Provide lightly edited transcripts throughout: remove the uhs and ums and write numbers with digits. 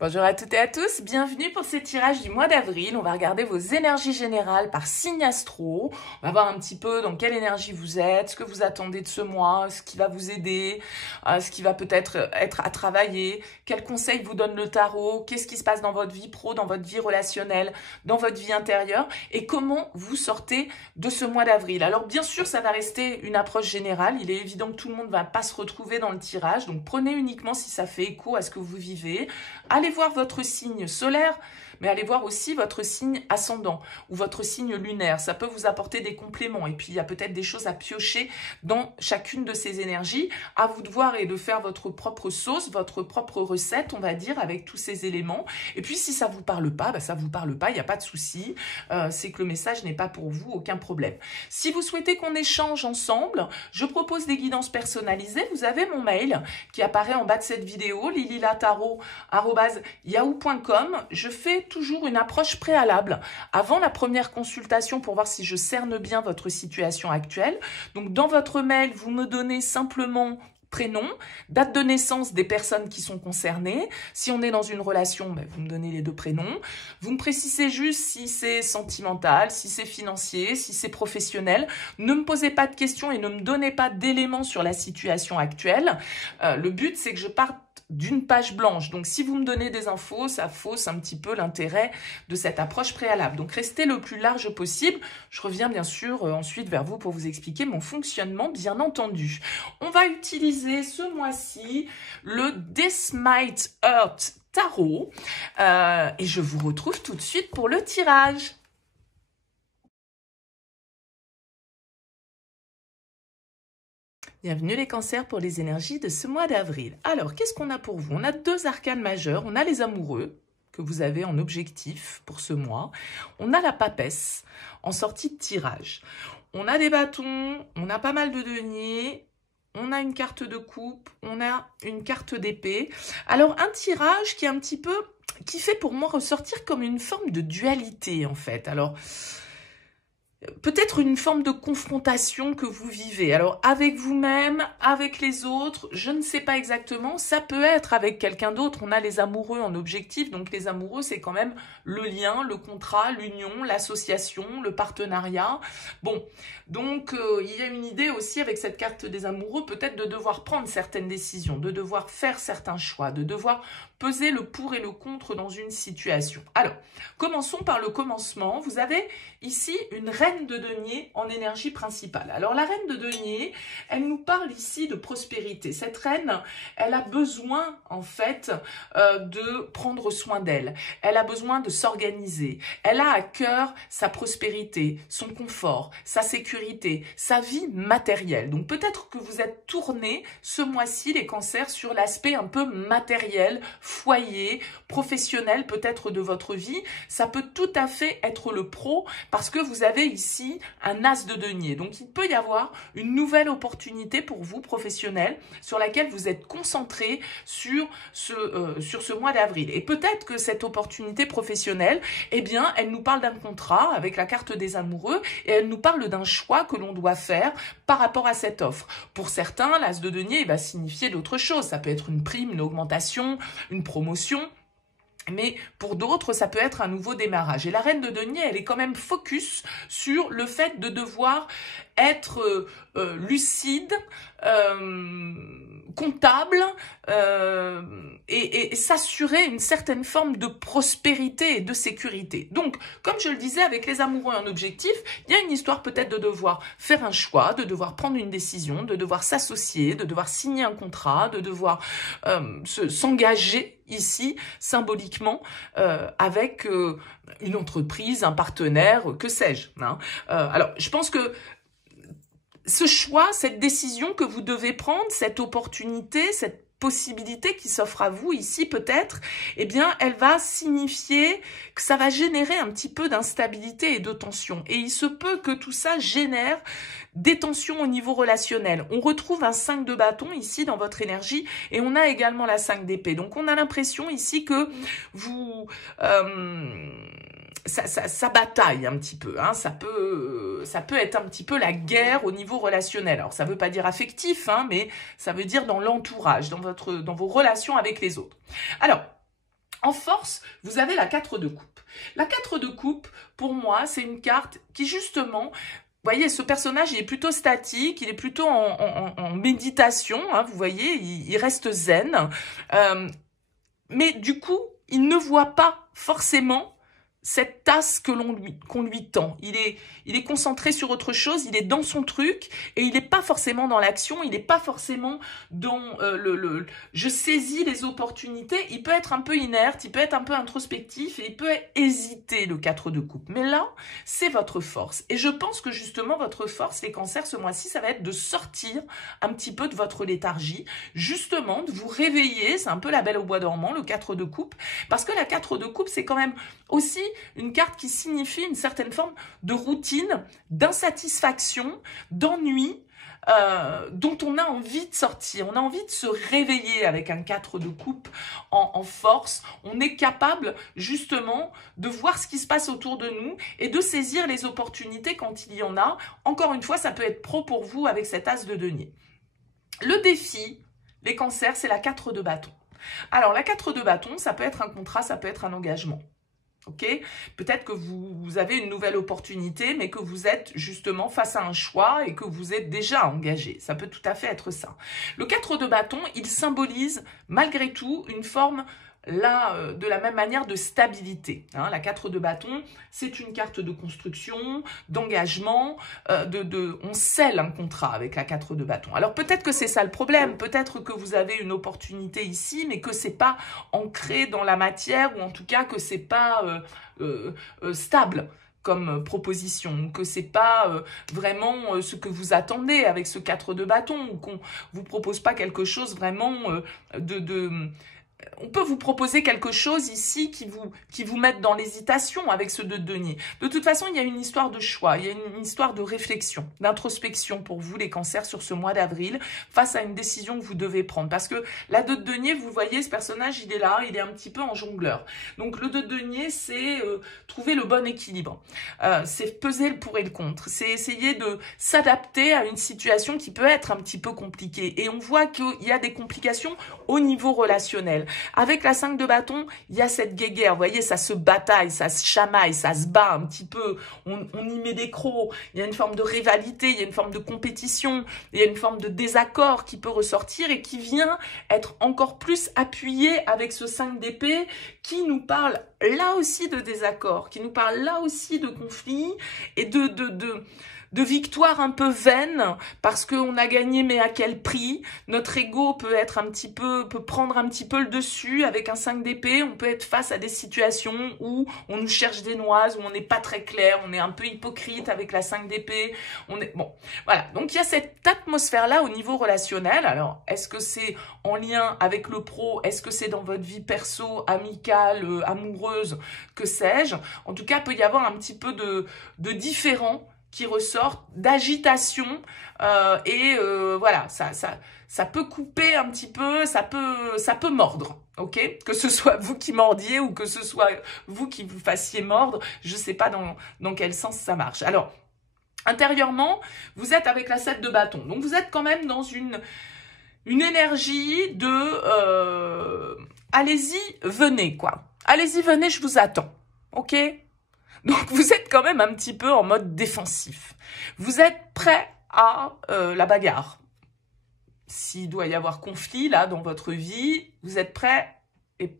Bonjour à toutes et à tous, bienvenue pour ce tirage du mois d'avril. On va regarder vos énergies générales par signe astro. On va voir un petit peu dans quelle énergie vous êtes, ce que vous attendez de ce mois, ce qui va vous aider, ce qui va peut-être être à travailler, quels conseils vous donne le tarot, qu'est-ce qui se passe dans votre vie pro, dans votre vie relationnelle, dans votre vie intérieure et comment vous sortez de ce mois d'avril. Alors bien sûr, ça va rester une approche générale. Il est évident que tout le monde ne va pas se retrouver dans le tirage, donc prenez uniquement si ça fait écho à ce que vous vivez. Allez voir votre signe solaire, mais allez voir aussi votre signe ascendant ou votre signe lunaire. Ça peut vous apporter des compléments. Et puis, il y a peut-être des choses à piocher dans chacune de ces énergies. À vous de voir et de faire votre propre sauce, votre propre recette, on va dire, avec tous ces éléments. Et puis, si ça ne vous parle pas, ça ne vous parle pas, il n'y a pas de souci. C'est que le message n'est pas pour vous, aucun problème. Si vous souhaitez qu'on échange ensemble, je propose des guidances personnalisées. Vous avez mon mail qui apparaît en bas de cette vidéo, lililataro@yahoo.com. Je fais toujours une approche préalable avant la première consultation pour voir si je cerne bien votre situation actuelle. Donc, dans votre mail, vous me donnez simplement prénom, date de naissance des personnes qui sont concernées. Si on est dans une relation, vous me donnez les deux prénoms. Vous me précisez juste si c'est sentimental, si c'est financier, si c'est professionnel. Ne me posez pas de questions et ne me donnez pas d'éléments sur la situation actuelle. Le but, c'est que je parte d'une page blanche. Donc, si vous me donnez des infos, ça fausse un petit peu l'intérêt de cette approche préalable. Donc, restez le plus large possible. Je reviens bien sûr ensuite vers vous pour vous expliquer mon fonctionnement, bien entendu. On va utiliser ce mois-ci le This Might Hurt Tarot et je vous retrouve tout de suite pour le tirage. Bienvenue les cancers pour les énergies de ce mois d'avril. Alors, qu'est-ce qu'on a pour vous? On a deux arcanes majeurs. On a les amoureux, que vous avez en objectif pour ce mois. On a la papesse en sortie de tirage. On a des bâtons, on a pas mal de deniers, on a une carte de coupe, on a une carte d'épée. Alors, un tirage qui est un petit peu, qui fait pour moi ressortir comme une forme de dualité en fait. Alors, peut-être une forme de confrontation que vous vivez. Alors, avec vous-même, avec les autres, je ne sais pas exactement. Ça peut être avec quelqu'un d'autre. On a les amoureux en objectif. Donc, les amoureux, c'est quand même le lien, le contrat, l'union, l'association, le partenariat. Bon, donc, il y a une idée aussi avec cette carte des amoureux, peut-être de devoir prendre certaines décisions, de devoir faire certains choix, de devoir peser le pour et le contre dans une situation. Alors, commençons par le commencement. Vous avez ici une reine de denier en énergie principale. Alors, la reine de denier, elle nous parle ici de prospérité. Cette reine, elle a besoin, en fait, de prendre soin d'elle. Elle a besoin de s'organiser. Elle a à cœur sa prospérité, son confort, sa sécurité, sa vie matérielle. Donc, peut-être que vous êtes tourné ce mois-ci, les cancers, sur l'aspect un peu matériel, foyer, professionnel peut-être de votre vie. Ça peut tout à fait être le pro parce que vous avez ici un as de denier. Donc, il peut y avoir une nouvelle opportunité pour vous, professionnelle, sur laquelle vous êtes concentré sur ce mois d'avril. Et peut-être que cette opportunité professionnelle, eh bien, elle nous parle d'un contrat avec la carte des amoureux et elle nous parle d'un choix que l'on doit faire par rapport à cette offre. Pour certains, l'as de denier, il va signifier d'autres choses. Ça peut être une prime, une augmentation, une promotion. Mais pour d'autres, ça peut être un nouveau démarrage. Et la reine de denier, elle est quand même focus sur le fait de devoir être lucide, comptable et s'assurer une certaine forme de prospérité et de sécurité. Donc, comme je le disais, avec les amoureux en objectif, il y a une histoire peut-être de devoir faire un choix, de devoir prendre une décision, de devoir s'associer, de devoir signer un contrat, de devoir s'engager ici, symboliquement, avec une entreprise, un partenaire, que sais-je. Hein. Alors, je pense que ce choix, cette décision que vous devez prendre, cette opportunité, cette possibilité qui s'offre à vous ici peut-être, eh bien, elle va signifier que ça va générer un petit peu d'instabilité et de tension. Et il se peut que tout ça génère des tensions au niveau relationnel. On retrouve un 5 de bâton ici dans votre énergie et on a également la 5 d'épée. Donc, on a l'impression ici que vous... ça bataille un petit peu, hein. Ça peut être un petit peu la guerre au niveau relationnel. Alors, ça ne veut pas dire affectif, hein, mais ça veut dire dans l'entourage, dans vos relations avec les autres. Alors, En force, vous avez la 4 de coupe. La 4 de coupe, pour moi, c'est une carte qui justement, vous voyez, ce personnage, il est plutôt statique, il est plutôt en méditation, hein, vous voyez, il reste zen. Mais du coup, il ne voit pas forcément cette tasse qu'on lui tend. Il est concentré sur autre chose, il est dans son truc et il n'est pas forcément dans l'action, il n'est pas forcément dans je saisis les opportunités. Il peut être un peu inerte, il peut être un peu introspectif et il peut hésiter, le 4 de coupe. Mais là, c'est votre force. Et je pense que justement, votre force, les cancers, ce mois-ci, ça va être de sortir un petit peu de votre léthargie, justement, de vous réveiller. C'est un peu la belle au bois dormant, le 4 de coupe, parce que la 4 de coupe, c'est quand même aussi une carte qui signifie une certaine forme de routine, d'insatisfaction, d'ennui, dont on a envie de sortir. On a envie de se réveiller avec un 4 de coupe en force. On est capable justement de voir ce qui se passe autour de nous et de saisir les opportunités quand il y en a. Encore une fois, ça peut être pro pour vous avec cet as de denier. Le défi, les cancers, c'est la 4 de bâton. Alors, la 4 de bâton, ça peut être un contrat, ça peut être un engagement. Ok, peut-être que vous avez une nouvelle opportunité, mais que vous êtes justement face à un choix et que vous êtes déjà engagé. Ça peut tout à fait être ça. Le 4 de bâton, il symbolise malgré tout une forme, là, de la même manière, de stabilité. Hein, la 4 de bâton, c'est une carte de construction, d'engagement, on scelle un contrat avec la 4 de bâton. Alors peut-être que c'est ça le problème, peut-être que vous avez une opportunité ici, mais que c'est pas ancré dans la matière, ou en tout cas que c'est pas stable comme proposition, que c'est pas vraiment ce que vous attendez avec ce 4 de bâton, ou qu'on vous propose pas quelque chose vraiment on peut vous proposer quelque chose ici qui vous mette dans l'hésitation avec ce 2 de denier. De toute façon, il y a une histoire de choix, il y a une histoire de réflexion, d'introspection pour vous, les cancers, sur ce mois d'avril, face à une décision que vous devez prendre. Parce que la 2 de denier, vous voyez, ce personnage, il est là, il est un petit peu en jongleur. Donc, le 2 de denier, c'est trouver le bon équilibre. C'est peser le pour et le contre. C'est essayer de s'adapter à une situation qui peut être un petit peu compliquée. Et on voit qu'il y a des complications au niveau relationnel. Avec la 5 de bâton, il y a cette guéguerre, vous voyez, ça se bataille, ça se chamaille, ça se bat un petit peu, on y met des crocs, il y a une forme de rivalité, il y a une forme de compétition, il y a une forme de désaccord qui peut ressortir et qui vient être encore plus appuyé avec ce 5 d'épée qui nous parle là aussi de désaccord, qui nous parle là aussi de conflit et de victoire un peu vaine, parce qu'on a gagné, mais à quel prix? Notre ego peut prendre un petit peu le dessus avec un 5 d'épée. On peut être face à des situations où on nous cherche des noises, où on n'est pas très clair, on est un peu hypocrite avec la 5 d'épée. Bon, voilà. Donc, il y a cette atmosphère-là au niveau relationnel. Alors, est-ce que c'est en lien avec le pro? Est-ce que c'est dans votre vie perso, amicale, amoureuse? Que sais-je? En tout cas, il peut y avoir un petit peu de différent qui ressortent, d'agitation, voilà, ça peut couper un petit peu, ça peut mordre, ok? Que ce soit vous qui mordiez ou que ce soit vous qui vous fassiez mordre, je sais pas dans quel sens ça marche. Alors, intérieurement, vous êtes avec la 7 de bâton, donc vous êtes quand même dans une énergie de allez-y, venez, quoi. Allez-y, venez, je vous attends, ok? Donc, vous êtes quand même un petit peu en mode défensif. Vous êtes prêt à la bagarre. S'il doit y avoir conflit, là, dans votre vie, vous êtes prêt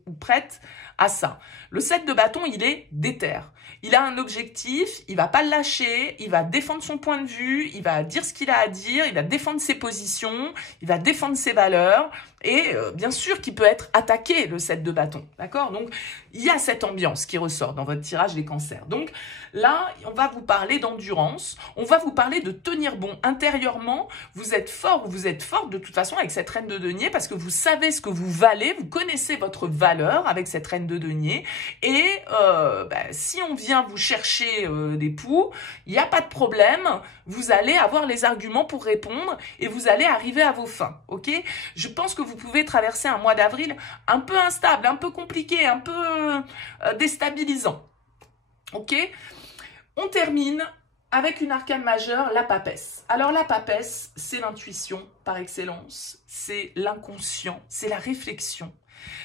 ou prête à ça. Le 7 de bâton, il est déter. Il a un objectif, il va pas le lâcher, il va défendre son point de vue, il va dire ce qu'il a à dire, il va défendre ses positions, il va défendre ses valeurs. Et bien sûr qu'il peut être attaqué, le 7 de bâton, d'accord? Donc, il y a cette ambiance qui ressort dans votre tirage des cancers. Donc, là, on va vous parler d'endurance, on va vous parler de tenir bon. Intérieurement, vous êtes fort ou vous êtes forte de toute façon avec cette reine de denier parce que vous savez ce que vous valez, vous connaissez votre valeur avec cette reine de denier. Et si on vient vous chercher des poux, il n'y a pas de problème, vous allez avoir les arguments pour répondre et vous allez arriver à vos fins, ok? Je pense que vous pouvez traverser un mois d'avril un peu instable, un peu compliqué, un peu déstabilisant. Ok? On termine avec une arcane majeure, la papesse. Alors la papesse, c'est l'intuition par excellence, c'est l'inconscient, c'est la réflexion.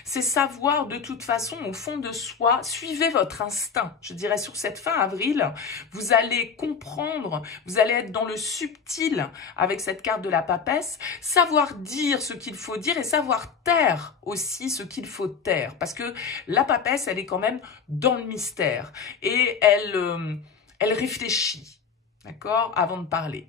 C'est savoir de toute façon au fond de soi, suivez votre instinct. Je dirais sur cette fin avril, vous allez comprendre, vous allez être dans le subtil avec cette carte de la papesse, savoir dire ce qu'il faut dire et savoir taire aussi ce qu'il faut taire. Parce que la papesse, elle est quand même dans le mystère et elle réfléchit, d'accord, avant de parler.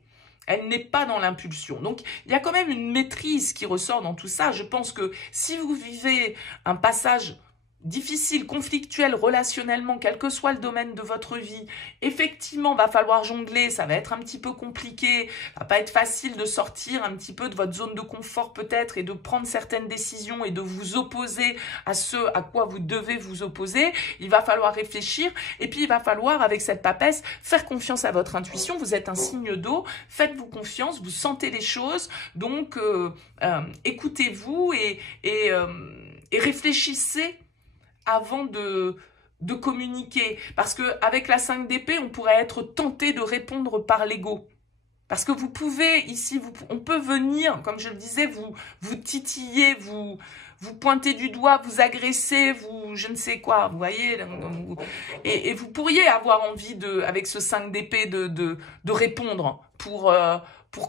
Elle n'est pas dans l'impulsion. Donc, il y a quand même une maîtrise qui ressort dans tout ça. Je pense que si vous vivez un passage difficile, conflictuel, relationnellement, quel que soit le domaine de votre vie, effectivement, va falloir jongler, ça va être un petit peu compliqué, ça va pas être facile de sortir un petit peu de votre zone de confort peut-être et de prendre certaines décisions et de vous opposer à ce à quoi vous devez vous opposer. Il va falloir réfléchir et puis il va falloir, avec cette papesse, faire confiance à votre intuition. Vous êtes un signe d'eau, faites-vous confiance, vous sentez les choses, donc écoutez-vous et réfléchissez avant de communiquer. Parce qu'avec la 5 d'épée, on pourrait être tenté de répondre par l'ego. Parce que vous pouvez, ici, on peut venir, comme je le disais, vous titiller, vous pointer du doigt, vous agresser, je ne sais quoi, vous voyez. Et vous pourriez avoir envie, avec ce 5 d'épée, de répondre pour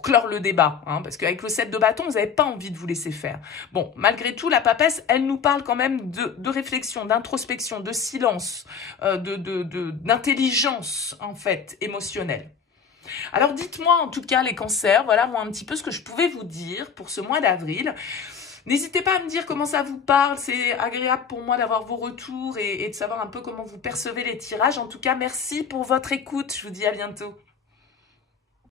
clore le débat, hein, parce qu'avec le 7 de bâton, vous n'avez pas envie de vous laisser faire. Bon, malgré tout, la papesse, elle nous parle quand même de réflexion, d'introspection, de silence, d'intelligence, en fait, émotionnelle. Alors, dites-moi, en tout cas, les cancers, voilà, moi, un petit peu ce que je pouvais vous dire pour ce mois d'avril. N'hésitez pas à me dire comment ça vous parle, c'est agréable pour moi d'avoir vos retours et de savoir un peu comment vous percevez les tirages. En tout cas, merci pour votre écoute, je vous dis à bientôt.